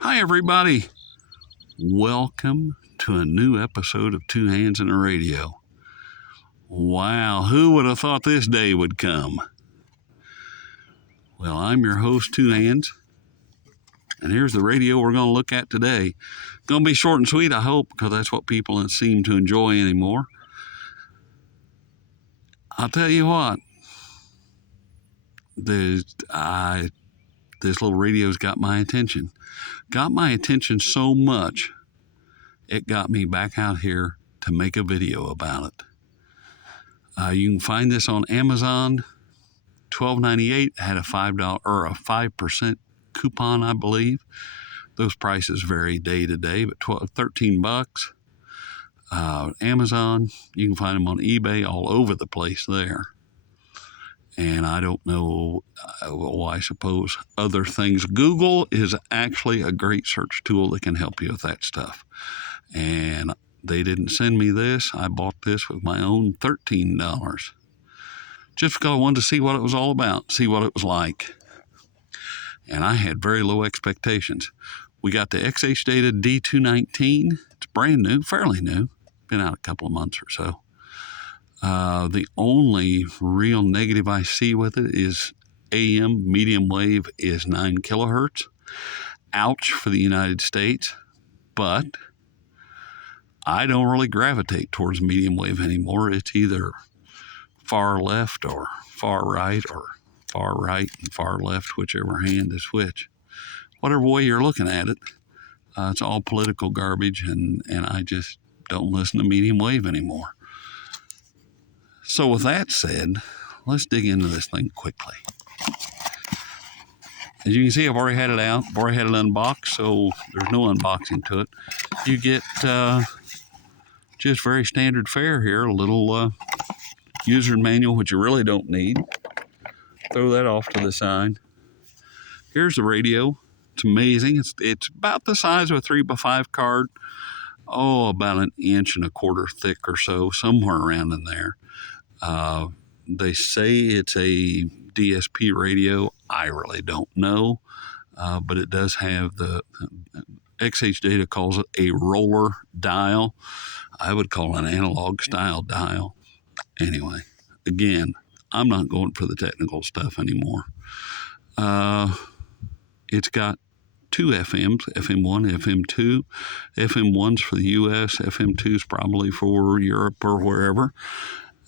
Hi, everybody. Welcome to a new episode of Two Hands in the Radio. Wow, who would have thought this day would come? Well, I'm your host, Two Hands, and here's the radio we're going to look at today. Going to be short and sweet, I hope, because that's what people seem to enjoy anymore. I'll tell you what, this little radio's got my attention. Got my attention so much, it got me back out here to make a video about it. You can find this on Amazon. $12.98 had a $5 or a 5% coupon, I believe. Those prices vary day to day, but $13. Amazon, you can find them on eBay, all over the place there. And I don't know, I suppose other things. Google is actually a great search tool that can help you with that stuff. And they didn't send me this. I bought this with my own $13. Just because I wanted to see what it was all about, see what it was like. And I had very low expectations. We got the XHData D-219. It's brand new, fairly new. Been out a couple of months or so. The only real negative I see with it is AM, medium wave, is 9 kilohertz. Ouch for the United States. But I don't really gravitate towards medium wave anymore. It's either far left or far right, or far right and far left, whichever hand is which. Whatever way you're looking at it, it's all political garbage, and I just don't listen to medium wave anymore. So with that said, let's dig into this thing quickly. As you can see, I've already had it out, I've already had it unboxed, so there's no unboxing to it. You get just very standard fare here, a little user manual, which you really don't need. Throw that off to the side. Here's the radio. It's amazing. It's about the size of a 3x5 card. About an inch and a quarter thick or so, somewhere around in there. They say it's a DSP radio. I really don't know, but it does have the XHData calls it a roller dial. I would call it an analog style dial. Anyway, again, I'm not going for the technical stuff anymore. It's got two FMs, FM1, FM2. FM1's for the US, FM2's probably for Europe or wherever.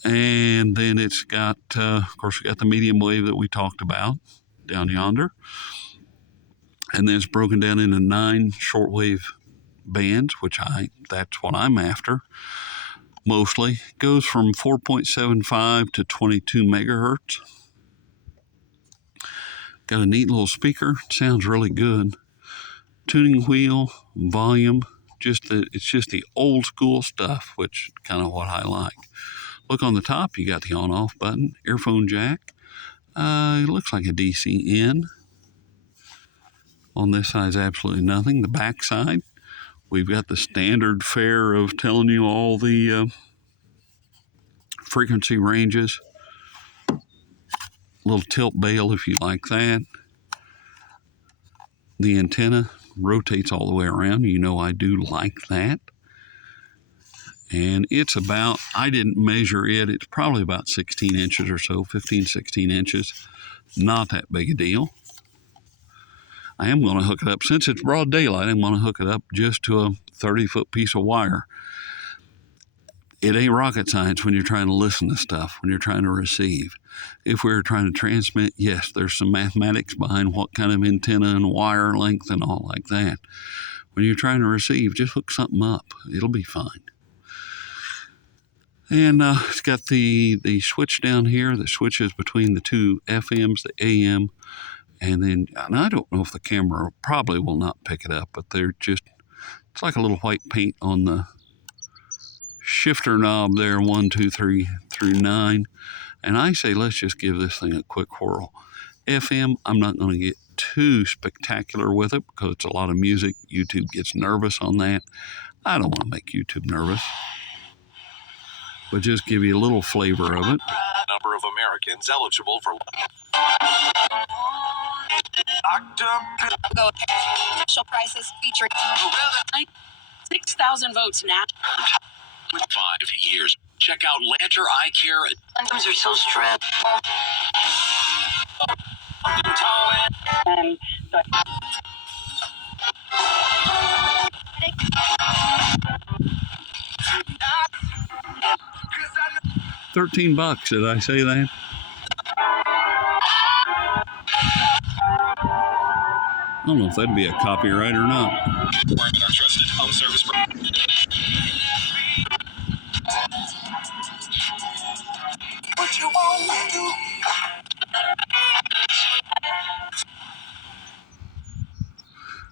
And then it's got, of course, we got the medium wave that we talked about down yonder. And then it's broken down into 9 shortwave bands, that's what I'm after. Mostly goes from 4.75 to 22 megahertz. Got a neat little speaker, sounds really good. Tuning wheel, volume, it's just the old school stuff, which kind of what I like. Look on the top, you got the on-off button, earphone jack. It looks like a DC in. On this side is absolutely nothing. The back side, we've got the standard fare of telling you all the frequency ranges. Little tilt bail if you like that. The antenna rotates all the way around. You know I do like that. And it's about, I didn't measure it, it's probably about 16 inches or so, 15, 16 inches. Not that big a deal. I am going to hook it up, since it's broad daylight, I'm going to hook it up just to a 30-foot piece of wire. It ain't rocket science when you're trying to listen to stuff, when you're trying to receive. If we were trying to transmit, yes, there's some mathematics behind what kind of antenna and wire length and all like that. When you're trying to receive, just hook something up. It'll be fine. And it's got the switch down here that switches between the two FMs, the AM, and I don't know if the camera probably will not pick it up, but it's like a little white paint on the shifter knob there, 1, 2, 3 through 9. And I say, let's just give this thing a quick whirl. FM, I'm not going to get too spectacular with it because it's a lot of music. YouTube gets nervous on that. I don't want to make YouTube nervous, but just give you a little flavor of it. Number of Americans eligible for Special prices featuring 6,000 votes now. With 5 years. Check out Lanter Eye Care. Sometimes are so stressed. And 13 bucks, did I say that? I don't know if that'd be a copyright or not. our trusted home service. What you want to do?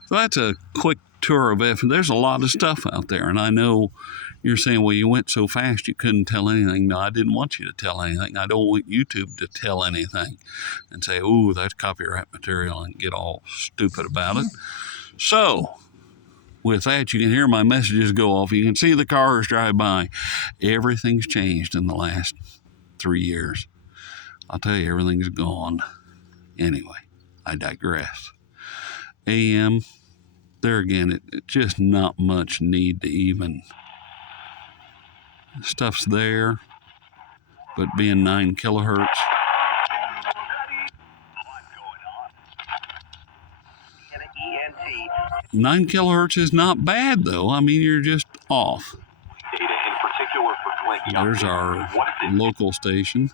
So that's a quick tour of F. There's a lot of stuff out there, and I know you're saying, well, you went so fast you couldn't tell anything. No, I didn't want you to tell anything. I don't want YouTube to tell anything and say, oh, that's copyright material, and get all stupid about it. So with that, you can hear my messages go off. You can see the cars drive by. Everything's changed in the last 3 years. I'll tell you, everything's gone. Anyway, I digress. AM, there again, it just not much need to even. Stuff's there, but being 9 kilohertz. 9 kilohertz is not bad, though. I mean, you're just off. There's our local station.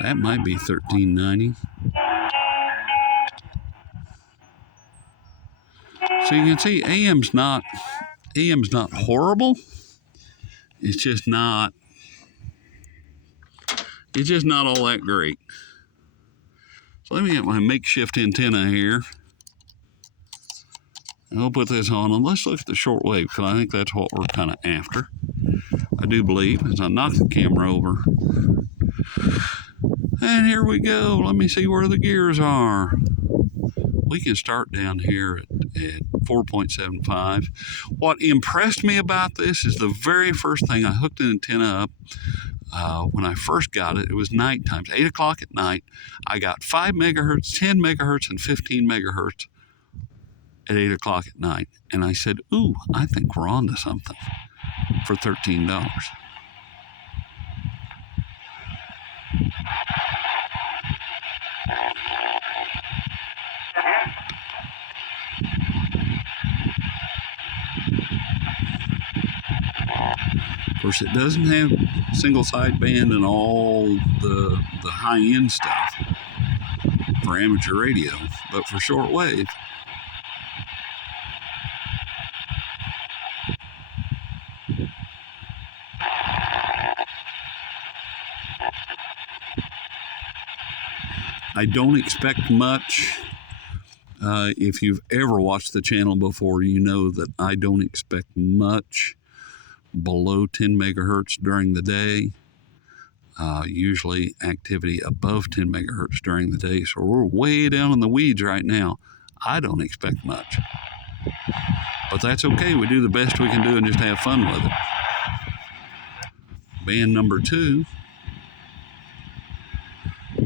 That might be 1390. So you can see AM's not horrible. It's just not all that great. So let me get my makeshift antenna here. And I'll put this on, and let's look at the shortwave, because I think that's what we're kind of after. I do believe, as I knock the camera over. And here we go. Let me see where the gears are. We can start down here at 4.75. What impressed me about this is the very first thing, I hooked an antenna up. When I first got it, it was night times, 8 o'clock at night. I got 5 megahertz, 10 megahertz, and 15 megahertz at 8 o'clock at night. And I said, ooh, I think we're on to something for $13. Of course, it doesn't have single sideband and all the high-end stuff for amateur radio, but for shortwave, I don't expect much. If you've ever watched the channel before, you know that I don't expect much below 10 megahertz during the day. Usually activity above 10 megahertz during the day. So we're way down in the weeds right now. I don't expect much. But that's okay. We do the best we can do and just have fun with it. Band number 2.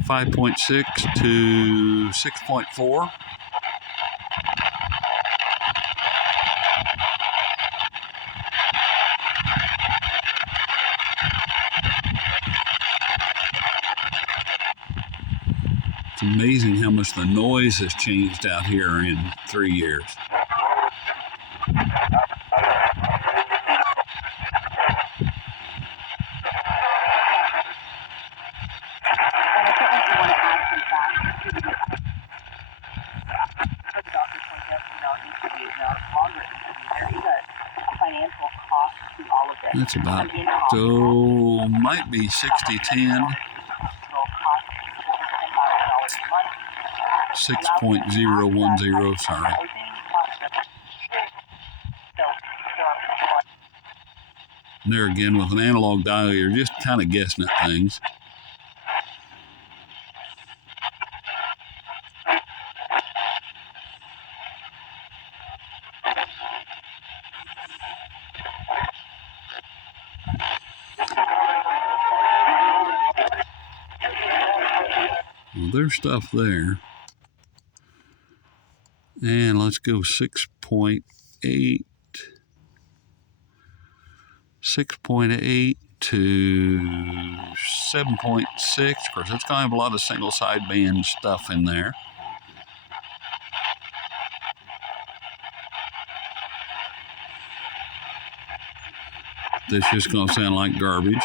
5.6 to 6.4. It's amazing how much the noise has changed out here in 3 years. That's about, might be 6010. 6.010, sorry. And there again, with an analog dial, you're just kind of guessing at things. Well, there's stuff there. And let's go 6.8. 6.8 to 7.6. Of course, it's going to have a lot of single sideband stuff in there. This is going to sound like garbage.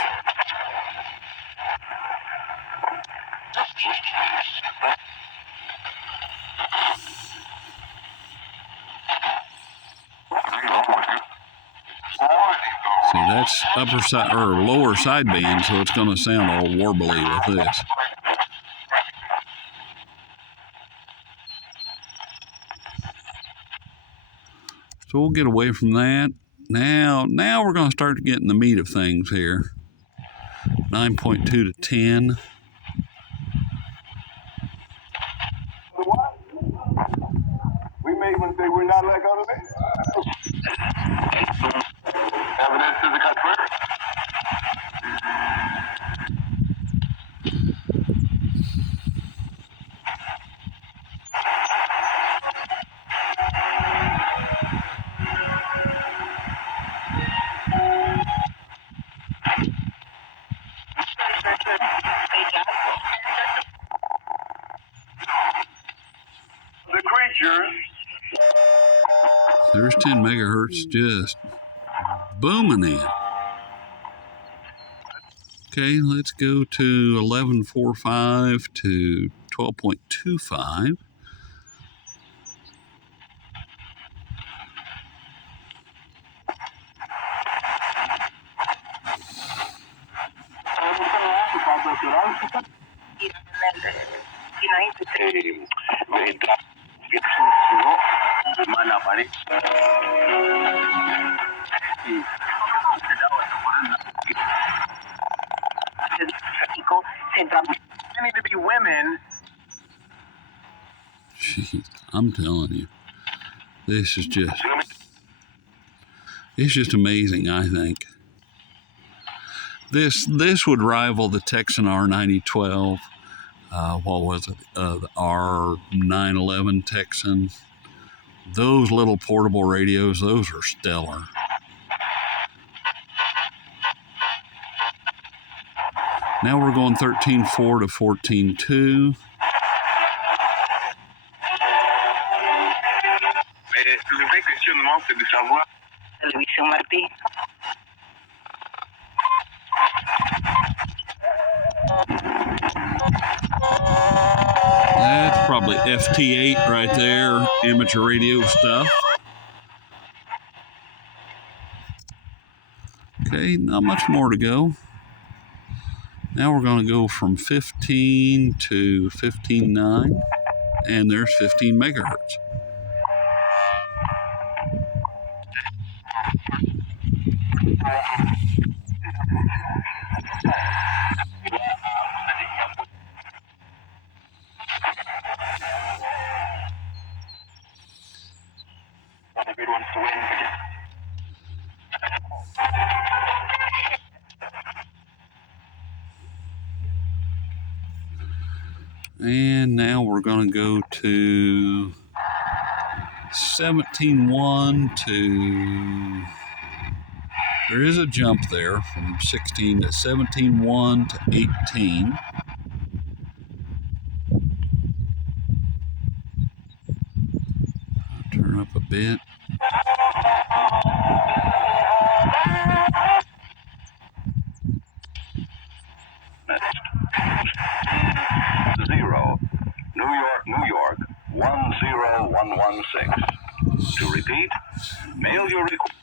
See, that's upper side or lower sideband, so it's going to sound all warbly with this. So we'll get away from that. Now we're going to start getting the meat of things here. 9.2 to 10. We may even say we're not like other men. Evidence to the contrary. The creatures. There's 10 megahertz just booming in. Okay, let's go to 11.45 to 12.25. They need to be women. Jeez, I'm telling you, this is it's just amazing, I think. This would rival the Texan R9012. What was it? The R911 Texan. Those little portable radios, those are stellar. Now we're going 13.4 to 14.2. That's probably FT8 right there, amateur radio stuff. Okay, not much more to go. Now we're going to go from 15 to 15.9, and there's 15 megahertz. And now we're going to go to 17.1 to, there is a jump there from 16 to 17.1 to 18. Turn up a bit. Zero. New York, 10116. To repeat, mail your request.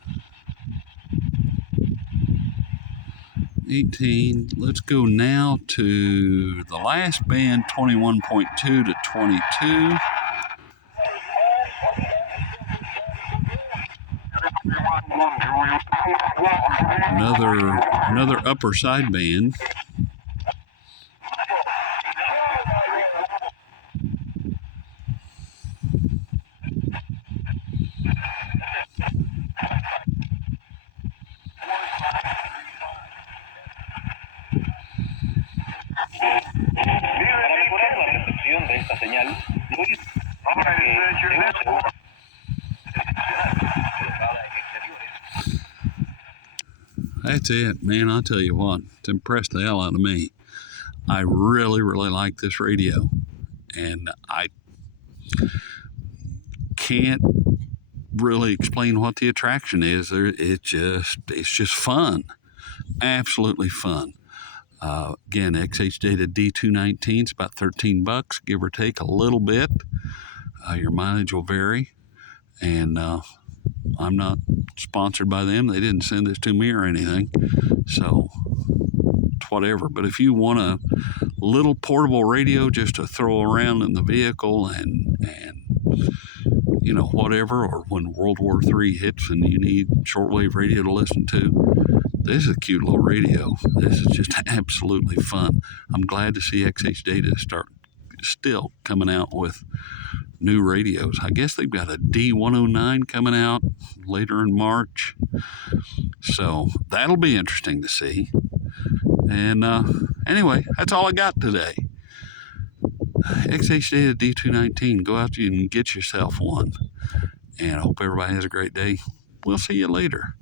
18. Let's go now to the last band, 21.2 to 22. Another upper sideband. That's it, man. I'll tell you what, it's impressed the hell out of me. I really, really like this radio, and I can't really explain what the attraction is. It's just fun, absolutely fun. Again, XHData D-219 is about $13, give or take a little bit. Your mileage will vary, and I'm not sponsored by them. They didn't send this to me or anything, so whatever. But if you want a little portable radio just to throw around in the vehicle and whatever, or when World War III hits and you need shortwave radio to listen to, this is a cute little radio. This is just absolutely fun. I'm glad to see XHData still coming out with new radios. I guess they've got a D-119 coming out later in March, so that'll be interesting to see. And anyway, that's all I got today. XHData D-219, go out and get yourself one. And I hope everybody has a great day. We'll see you later.